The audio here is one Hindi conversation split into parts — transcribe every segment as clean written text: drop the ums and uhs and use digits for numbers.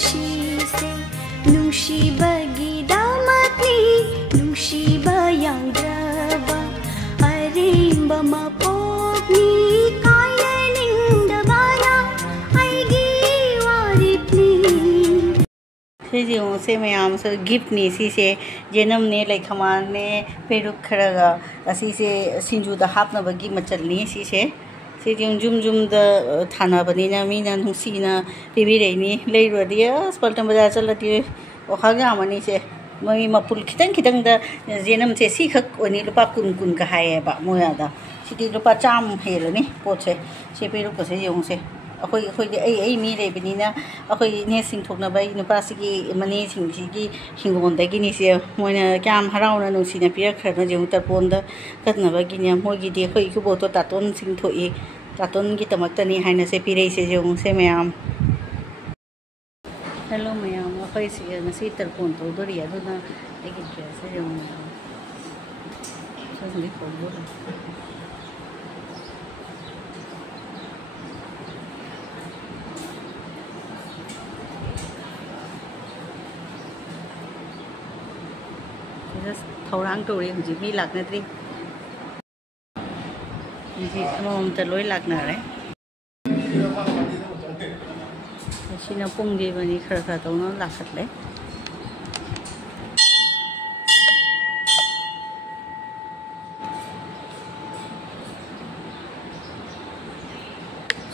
नुशीसे नुशीबगिदमक्नी नुशीबा याउद्रबा अरेंबा मपोक्नी कायनिंगदबाना आइगी वारिपनी से मैम से गिफ्ट ने से जेनम ने लाइखमान ने पेरुक खरगा असी से सिंजू द हापनबगी मचलनी से जुम जुम द थाना बनीना मीना नुसीना पिबिरेनी लेरदिया पल्टन बाजार चलती ओखागामनी से मई मपुल खितंग खितंग द जेनम से सीखक ओनी लुपा कुन कुन का हायबा मोयादा सिटी लुपा चाम हेलनी पोचे से पेरुक से यong से अखोई अखोई आई मी लेबनीना अखोई ने सिंथोकनबा नुपासिगी मनी सिंगसिगी हिंगोंदगिनी से मोइना क्याम हराउना नुसीना पिरखरनो जेउ तरपोंद कतनबगिनी मोगिदी अखोई कुबोतो तातोन सिंथोई तातोन की तमक्तनी हाइना से पिरे से जेउ से मैम हेलो मैम अखोई से नसी तरपोन तो दोरी अदुना एगी ड्रेस से जेउ सजली फोटो थौरांग तौरी हजी मी लाकनद्री जी अममत लोई लाकनारे सिना पुंगदेबनी खरा खरा तौना लाखतले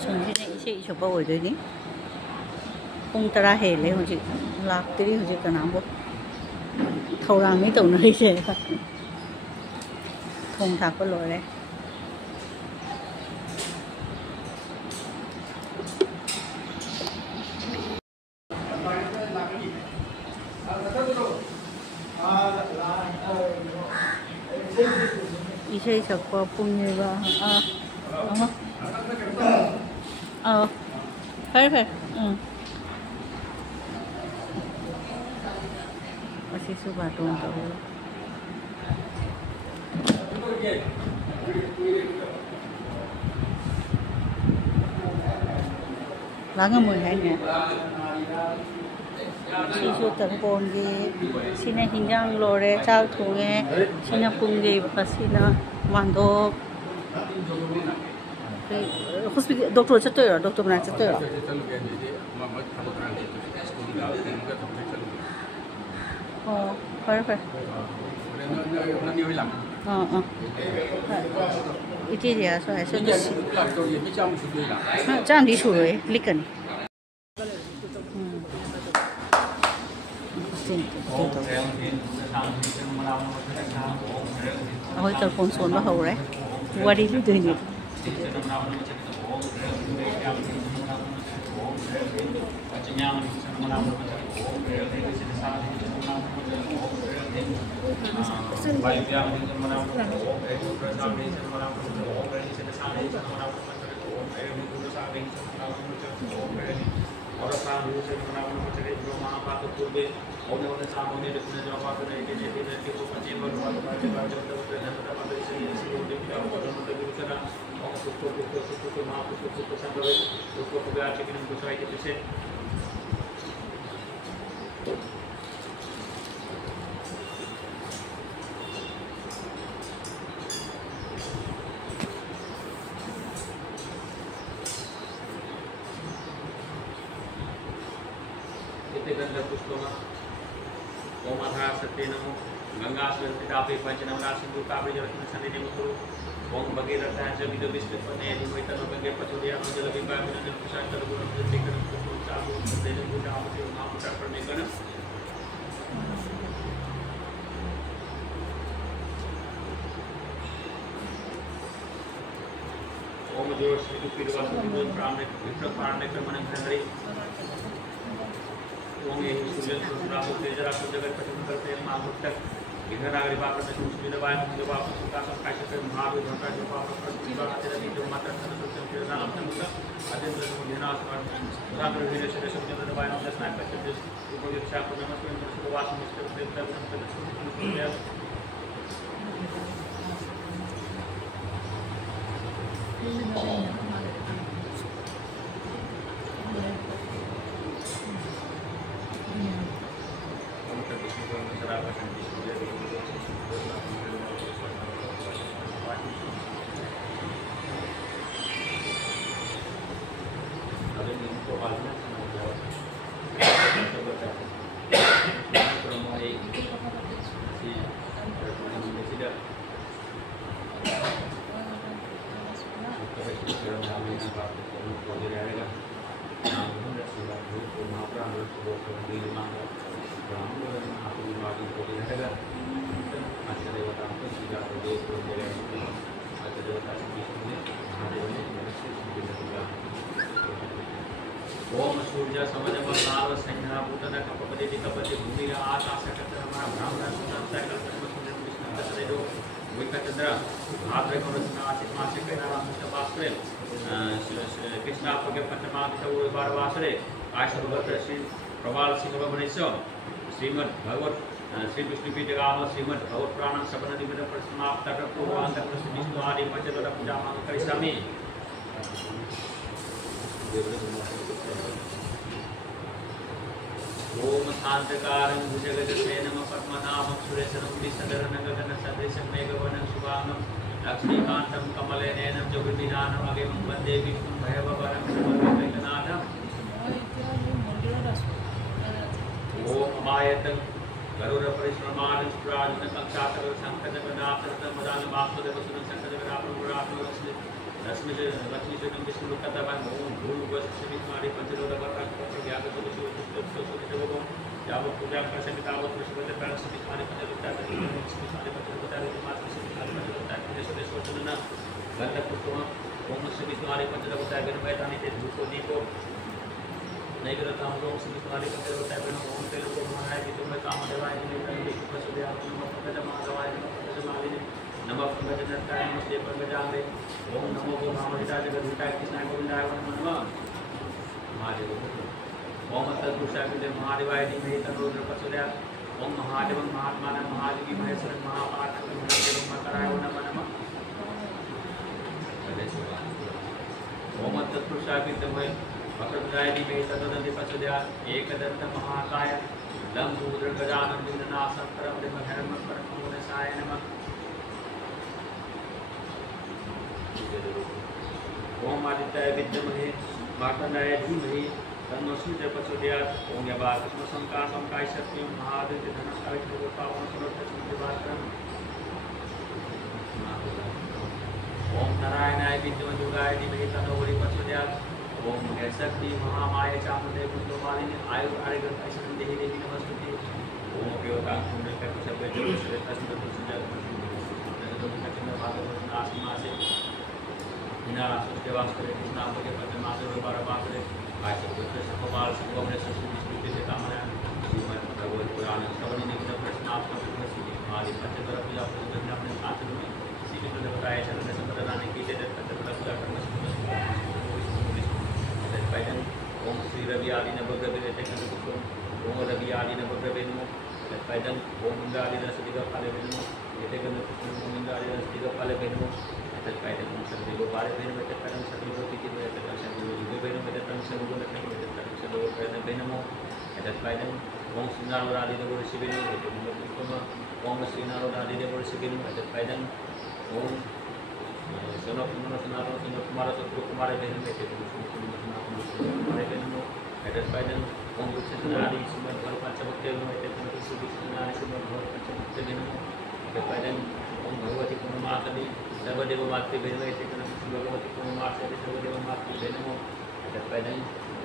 संजिना इसे इशोपा ओइदोनी पुंग 10 हेले हजी लाक्तरी हजी कनाबो थौरांग नहीं तौना से थोंग थाप लोरे इसे सकपा पुंगेबा फर asisu baton tahu langa mui hai ne asisu terpon gi sina hinjang lore chak thonge sina pungge pasina mando hospital doctor chatoy ro doctor na chatoy ro perfect. Itu dia soal solusi. Jangan disuruh, likan. Aku telepon soal bahawa orang, wadi itu ni. Ganga स्वर्पितापे पंचनवरा Sindhu काव्य जलस्मिन सन्निधि मुकुरु ओम भगीरथ जगि जो विष्णु पने दुमैतन गंगे पचोदिया जल विपा विनंदन प्रसाद गुरु निकरण कुसुम चालू देव पूजा आवते महापुटा प्रणेगण ओम जो श्री दुपीरवास विदुन प्राणे विष्णु प्राणे क्रमण धनरी ओम ये सूर्य सुरासु तेजरासु जगत पठन करते महापुटा इधर नागरी बाप में सुष्टि दबाए जो बाप सुका सब काश पे महावीर घंटा जो बाप प्रतिभा तेरा जो माता तन तो तेरा नाम तन अत्यंत मुझेना आसमान राम वीर से सब जन दबाए नाम दस नाम पे जिस को जो छाप नमस्कार तो वास मुझे देवता संत ओम सूर्य समजम नाव संज्ञा भूतन कपपति कपति भूमि आकाश कतर हमारा ब्राह्मण सुनता सकल कर्म सुनन विष्णु तत्रेदो विकचंद्र भाद्र कौरस आशिक मासिक केनारा मुस्तफास्त्रे कृष्ण आपके पंचमादित वो बार वासरे आशुभद्र श्री प्रवाल सिंह बनेश्वर श्रीमद् भगवत श्री विष्णु पीठगाम श्रीमद् भगवत पुराण सपन निमित्त प्रसमाप्त करतो अंतर्गत विष्णु आदि पंचदल पूजा मांग करिष्यामि। ओम शांतकारं भुजगशयनं पद्मनाभं सुरेशनं दिशधरनं गगन सदृशं मेघवर्णं शुभांगं लक्ष्मीकान्तं कमलनयनं जगद्विधानं अगमं वन्दे विष्णुं भयवरं सर्वलोकैकनाथम्। ओम अमायतं गरुडपरिश्रमाणं शुक्रार्जुनं कंसातर शंखचक्रनाथं मदानं वासुदेवसुतं शंखचक्रापुरापुरस्य लक्ष्मीचरणं विष्णुकथावान् ओम भूर्भुवस्सुविष्णुमादि पंचलोकवर्णं ज्ञातसुविष्णुं यावत् पूजा करसमि तावत् विष्णुपदं सुविष्णुमादि पंचलोकवर्णं गन्धपुष्पं ओम सुविष्णुमादि पंचलोकवर्णं ते धूपो दीपो नैवेद्यं ओम सुविष्णुमादि पंचलोकवर्णं ओम तेलोको महाराय विष्णुमय कामदेवाय नमः विष्णुपसुदेवाय नमः पंकजमाधवाय नमः पंकजमालिनी नमः पंकजनताय नमस्ते पंकजांगे ओम नमो गो महामहिता जगद्धाय कृष्णाय गोविंदाय नमः महादेव ओम तत्पुरुषाय विद्महे महादेवाय धीमहि तन्नो प्रचोदयात् ओम महादेवं महात्मानं महायोगी महेश्वरं महापाठकं महादेवं महाकराय नमः ओम तत्पुरुषाय विद्महे वक्रतुण्डाय धीमहि तन्नो प्रचोदयात् एकदन्तं महाकाय लंबोदरं गजाननं विघ्ननाशं परमं परमगुणसाय नमः। ओम आदित्याय विद्महे मार्कण्डाय धीमहि तन्नो सूर्यः प्रचोदयात् ओम यवाकृष्ण संकाय सत्यं महादित्य धनस्काय पावन समर्थ सूर्यवाक्रम ओम नारायणाय विद्महे दुर्गाय धीमहि तन्नो बली प्रचोदयात् ओम शक्ति महामाया चामुण्डे कुण्डमालिनी आयु आरोग्य ऐश्वर्य देहि देवी नमस्ते ओम योगा कुंडल का सब जो श्रेष्ठ सुंदर सुंदर भागवत आसमासे बिना सुदेवास करे कृष्ण आपके पद माधव बार बाकरे आज पुत्र सपवाल संगमने संस्कृति से कामना श्रीमद् भगवत पुराण श्रवण नित्य प्रश्न आपका प्रश्न आदि पंचतर पूजा पूजन अपने साथ में इसी के बताया चरण संप्रदान की जय पंचतर पूजा कर्म पैदल ओम श्री रवि आदि नवग्रह रहते कंद ओम रवि आदि नवग्रह नमो पैदल ओम इंद्र आदि रसदिग फल नमो रहते कंद ओम इंद्र आदि रसदिग फल नमो पैदल ओम सदेव बारे बहन में परम सदेव की में तक सदेव बहन में तक सदेव लक्ष्मी में तक सदेव पैदल बहनमो पैदल ओम श्रीनारायण आदि नवो शिविर ओम श्रीनारायण आदि नवो शिविर पैदल ओम सोनो कुमार सत्य कुमार बहन में पैदल ओम आदि श्रीमद् भगवत पंचभक्ति श्रीमद् भगवत पंचभक्ति पैदल ओम भगवती पूर्णमाकली सर्वदेव मातृ बहन भगवती पूर्णमाकली सर्वदेव मातृ बहनमो पैदल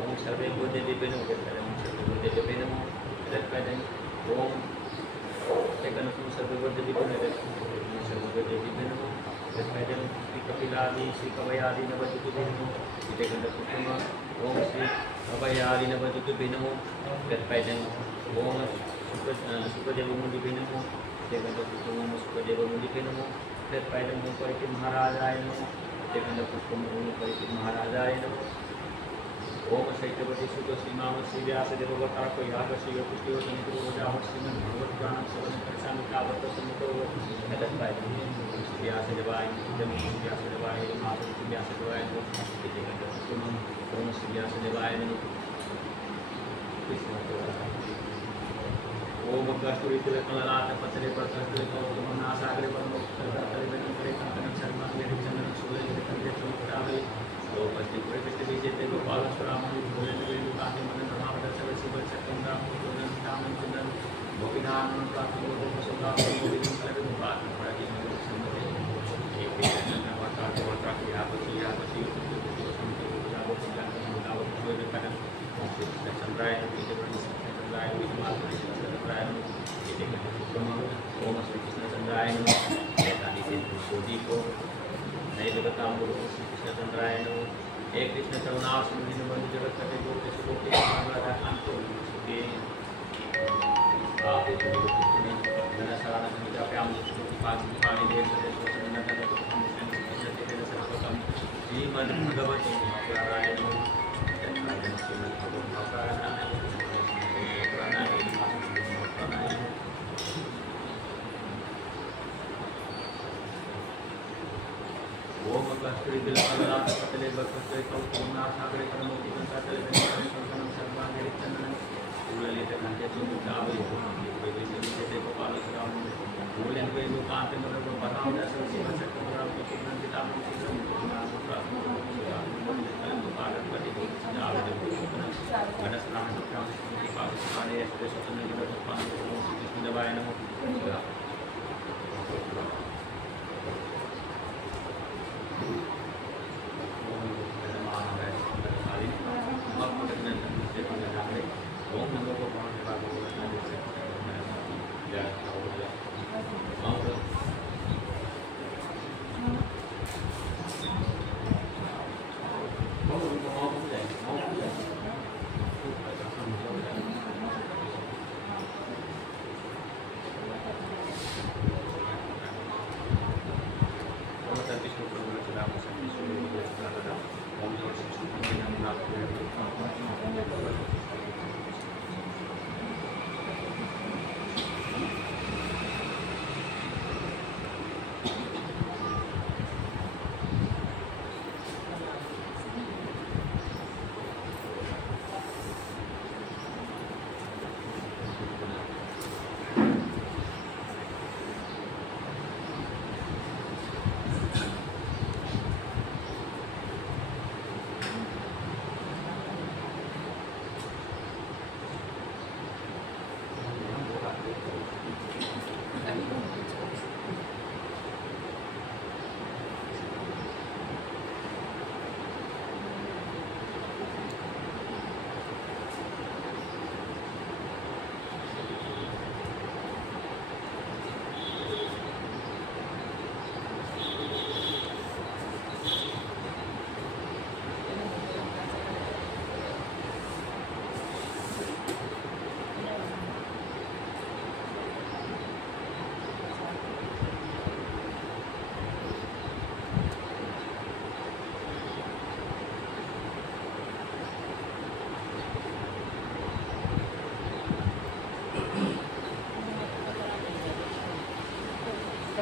ओम सर्वे देवी बहनों ओम सर्वे देवी बहनमो पैदल ओम सर्वे देवी बहनों सर्वे देवी बहनमो पैदल श्री कपिलादि श्री कवयादि नवजुतु बहनमो ओम श्री कवयादि नवजुतु बहनमो पैदल ओम सुखदेव मुनि बहनमो ओम सुखदेव मुनि बहनमो पैदल ओम परिति महाराजाय नमो पुष्पम ओम परिति महाराजाय नमो ओम शैत्यवती सुत श्रीमाम श्री व्यासदेव वताको याग श्री पुष्टि समुद्र जाव श्रीमद् भगवत पुराण श्रवण करसामि तावत समुद्र पैदल पैदल व्यासदेवाय जम व्यासदेवाय मातु व्यासदेवाय ओम श्री व्यासदेवाय नमो ओम कस्तूरी तिलकमलनाथ पत्रे पर कस्तूरी कौतुकमना सागरे पर मुक्तरे में करे कंकण शर्मा मेरे चंदन सूर्य के कंधे चमकतावे तो पति पूरे पिष्ट बीजे ते गोपाल सुरामणि भोले चंद्राय नमः इति कृष्ण चंद्राय नमः माधुरी चंद्राय नमः इति ओम श्री कृष्ण चंद्राय नमः एतानि ते सोदी को नैवेद्यतां गुरु श्री कृष्ण चंद्राय नमः हे कृष्ण चरणाश्रमी नमः जगत कटे गोप्य सुगोप्य राधा कांतो सुखे आप इस में जन सारा संगीता प्याम सुखी पांच पानी दे सके सोचन न करे तो हम कृष्ण के तेरे सर्वोत्तम श्रीमद् भगवती नारायण नारायण श्रीमद् भगवती नारायण ओम कस्तूरी तिलकनाथ पतले बकस्ते कौना सागरे करमोति कंसातले संसर्गम सर्वांगे चंदन उललित कंते सुदावे वेदे सेते गोपाल राम बोले वे जो कांते मर को बताओ दस से सक राम को किरण किताब से नाम प्राप्त गोपाल पति को जावे गणेश नाम का की पास सारे ऐसे स्वतंत्र के पास कृष्ण देवाय नमः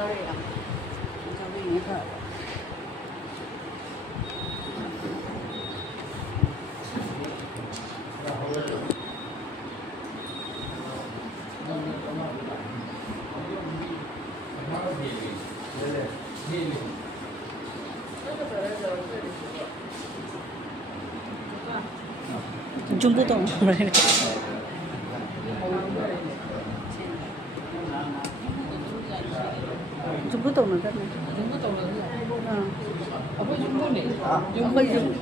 Sorry, I'm sorry, her. Jumbo dong, right? Jumbo dong nữa đấy. Jumbo dong nữa. Apa jumbo ni? Jumbo jumbo.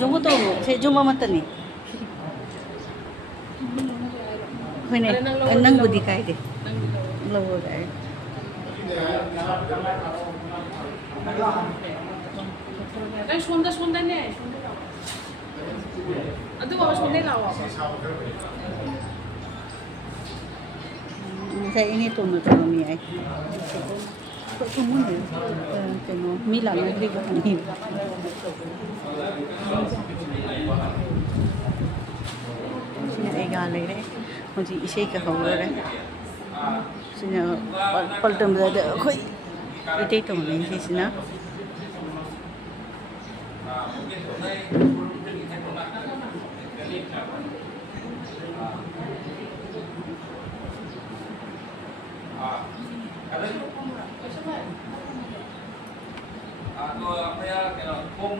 Jumbo dong, saya jumbo mata ni. Kau ni, nang budi kai deh. Nang budi kai. Kan sonda ni. Aduh, bawa sonda lawa. Saya ini tuh nonton kami ay. Kok semua ni? Tengok Milan negeri bukan ini. Sini ayah lagi, macam isi kehauran deh. Sini paltem berada, koi itu tuh ni sini. Apa ya, kalau kom